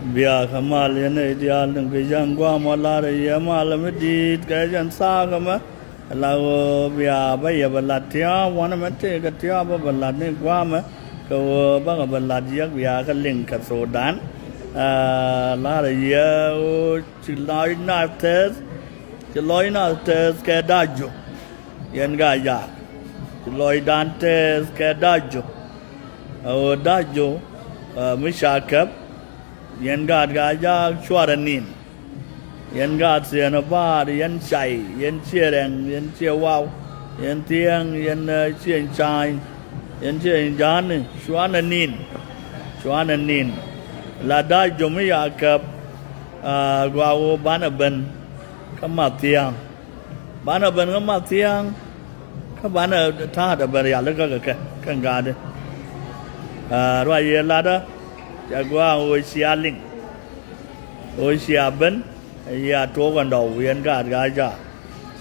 Bia kamal yana ideal ng kayang gua mala re yamal medit kayan sa kama lao bia baya balatia wana mate katia ba balane gua ma ko ba baladia bia ka ling ka sodan la re ya o chiloi na tes ka dajo yan ga ya chiloi dan tes ka dajo o dajo mishakap yan gad gaya chwaranin yan gad sian bar yan chai yan chereng yan chewaw yan tiang yan chen chai yan chen jan chwananin la da jomi yakap gwawo banaban kamatiang ka bana ta da bar ya la ka kan gad rwa ye la da Jagua Oisia Link Oisia Ben ya toกัน đầu viên cả gaja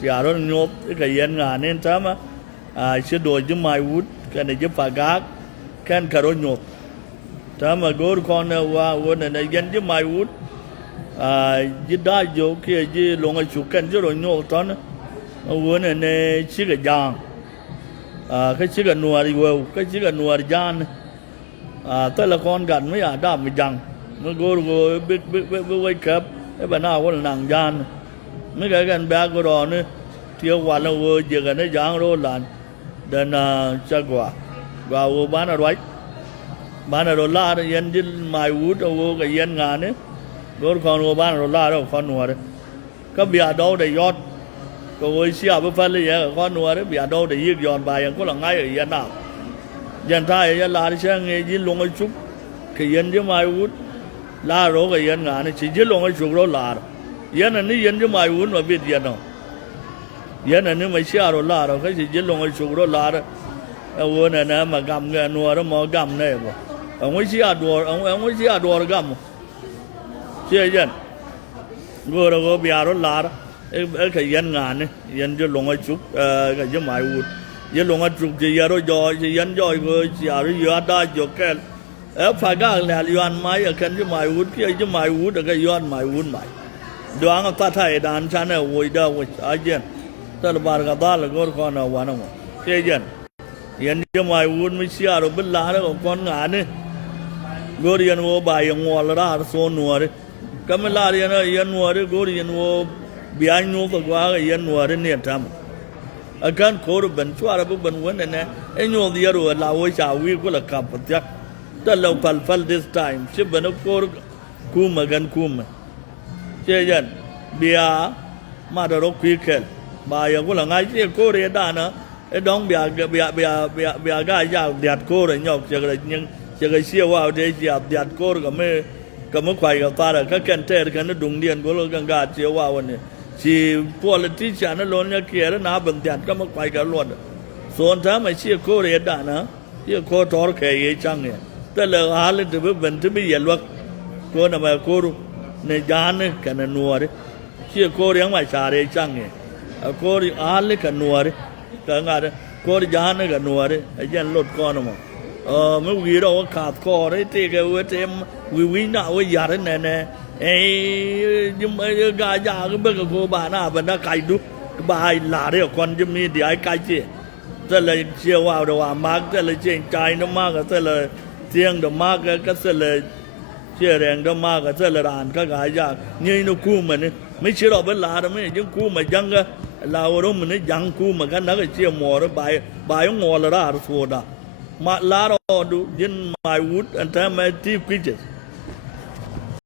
sia ron nhop cái yen nga nên tama sẽ đổi chứ mai wood cái này giúp phá gác cái cả ron nhop tama go con wa won này yen chứ mai wood chứ đã vô kia chứ long ở chỗ cái chứ ron nhop tón won này chỉ cái giang cái chỉ cái nuôi đi wow cái chỉ cái nuôi giangแต่ละคนกันไม่อาจได้ไม่จังเมื่อกูบิ๊กไว้ครับไอ้บ้านนาคนหนังยานไม่เคยกันแบกก็รอเนี่ยเที่ยววันละวัวเจอกันในยางโรหลานเดินจักว่าวัวบ้านอะไรบ้านอะไรล่าเนี่ยยันจินหมายวุฒิวัวกับยันงานเนี่ยรถคนวัวบ้านอะไรล่าแล้วคนหัวเนี่ยก็เบียดเอาได้ยอดก็วัวเสียไปฟันเลยอย่างคนหัวเนี่ยเบียดเอาได้ยืดย้อนไปอย่างก็หลังไงยันหน้ายันท้ายยันลาที่เช่างเงี้ยยินลงไอ้ชุบขยันจะมาวุฒิลาโรกยันงานนี่ชี้ยินลงไอ้ชุบเราลายันอันนี้ยันจะมาวุฒิมาบิดยันเอายันอันนี้ไม่เชื่อเราลาเราแค่ชี้ยินลงไอ้ชุบเราลาเอาวัวเนี่ยนะมากำเงินนัวแล้วมากำเนี่ยบ่เอาไม่เชื่อดัวเอาไม่เชื่อดัวกำเชื่อยันกูเราก็เบียร์เราลาไอ้ขยันงานนี่ยันจะลงไอ้ชุบก็จะมาวุฒิยันลงอาจุกจะยันรอยยันย่อยก็จะยันได้จบแค่ฝากกันแล้วยันไม้กันจะไม่วุ้นที่จะไม่วุ้นแต่ก็ยันไม่วุ้นไม่ดวงตาไทยด่านฉันเนี่ยวัยเดียวอาเจนแต่ละบาร์ก็ได้แล้วก็คนเอาวันนั้นเช่นยันจะไม่วุ้นไม่เชื่อเราเป็นล้านแล้วก็คนงานนี่ก็ยันวัวใบยังวัวละราโซนวัวเลยก็ไม่ลายันวัวเลยก็ยันวัวเบียร์นัวก็ว่ายันวัวเนี่ยทำakan kor ben chuara bu ben won ne enyo diaro la wo cha wi ko la kap tya ta lo fal this time che ben kor kuma gan kuma che yan bia ma da ro kwi kel ba ya ko la ngai che ko re da na e dong bia ga ya diat ko re nyok che ga nhưng che ga sia wa de ya diat ko ga me kwai ga ta ra ka ken te ga na dung dien ko lo ga che wa won neชีพวกลิที่ฉันนั้นล้วนเนี่ยเกลียดน้าบันเทิงก็มาไปกันล้วนส่วนถ้าไม่เชื่อโคเรียดนะเชื่อโคทอร์แค่ยังจังเนี่ยแต่เรื่องหาเรื่องที่เป็นที่ไม่เย็นวักโคน่ะมาโครูในจานเนี่ยกันนัวเลยเชื่อโคเรียงไม่ชาเรียจังเนี่ยโคเรียหาเลยกันนัวเลยก็งานโคเรียจานเนี่ยกันนัวเลยไอ้ยันลดก้อนออกมาไม่วีเราขาดคอเลยตีกันเวทีวินาวิยาร์เนี่ยเนี่ยnhưng mà gà già cái bữa cô bà na vẫn đã cày đúc bài là đấy còn chứ mi thì ai cày chứ thế là chiều vào đầu mát thế là chuyện trai nó mát thế là tiếng nó mát cái thế là chia đèn nó mát thế là đàn cái gà già như nó cu mình mấy chiều đó bên là đó mấy những cu mà dân cái là ở đó mình nó dân cu mà cái nó cái chiều mò đó bài nó mò là ra rồi đó mà lá đó đủ nhưng my wood and time my deep creatures